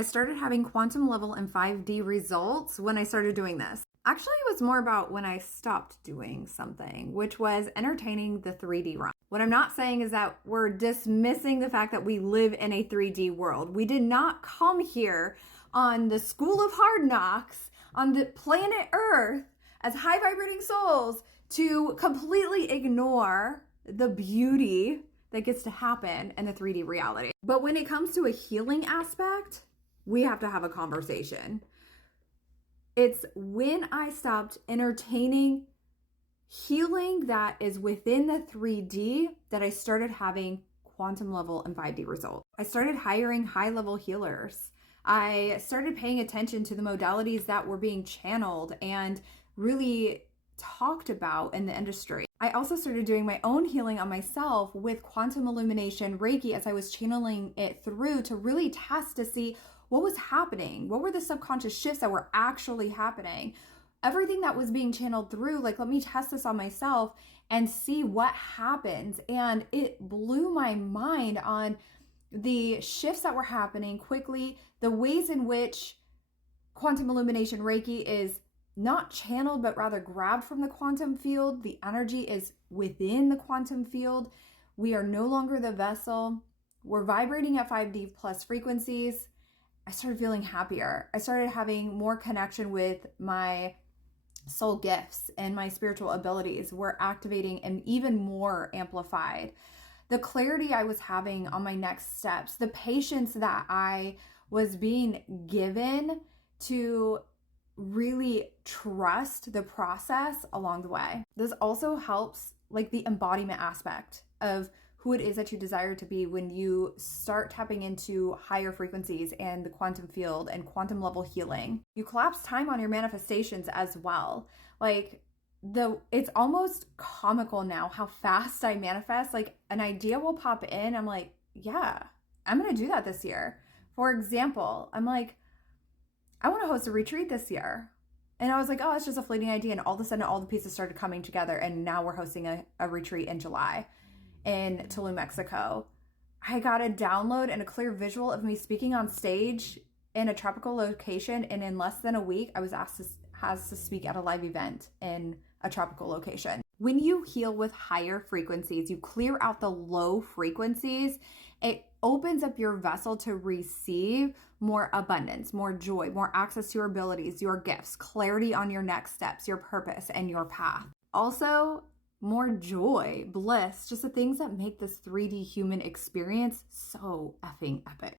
I started having quantum level and 5D results when I started doing this. Actually, it was more about when I stopped doing something, which was entertaining the 3D realm. What I'm not saying is that we're dismissing the fact that we live in a 3D world. We did not come here on the School of Hard Knocks on the planet Earth as high vibrating souls to completely ignore the beauty that gets to happen in the 3D reality. But when it comes to a healing aspect, we have to have a conversation. It's when I stopped entertaining healing that is within the 3D that I started having quantum level and 5D results. I started hiring high-level healers. I started paying attention to the modalities that were being channeled and really talked about in the industry. I also started doing my own healing on myself with Quantum Illumination Reiki as I was channeling it through to really test to see what was happening. What were the subconscious shifts that were actually happening? Everything that was being channeled through, like, let me test this on myself and see what happens. And it blew my mind on the shifts that were happening quickly, the ways in which Quantum Illumination Reiki is not channeled, but rather grabbed from the quantum field. The energy is within the quantum field. We are no longer the vessel. We're vibrating at 5D plus frequencies. I started feeling happier. I started having more connection with my soul gifts and my spiritual abilities were activating and even more amplified. The clarity I was having on my next steps, the patience that I was being given to really trust the process along the way. This also helps, like, the embodiment aspect of who it is that you desire to be when you start tapping into higher frequencies and the quantum field and quantum level healing. You collapse time on your manifestations as well. Like, it's almost comical now how fast I manifest. Like, an idea will pop in. I'm like, yeah, I'm going to do that this year. For example, I'm like, I want to host a retreat this year. And I was like, oh, it's just a fleeting idea. And all of a sudden, all the pieces started coming together. And now we're hosting a retreat in July in Tulum, Mexico. I got a download and a clear visual of me speaking on stage in a tropical location. And in less than a week, I was asked to speak at a live event in a tropical location. When you heal with higher frequencies, you clear out the low frequencies, it opens up your vessel to receive more abundance, more joy, more access to your abilities, your gifts, clarity on your next steps, your purpose, and your path. Also, more joy, bliss, just the things that make this 3D human experience so effing epic.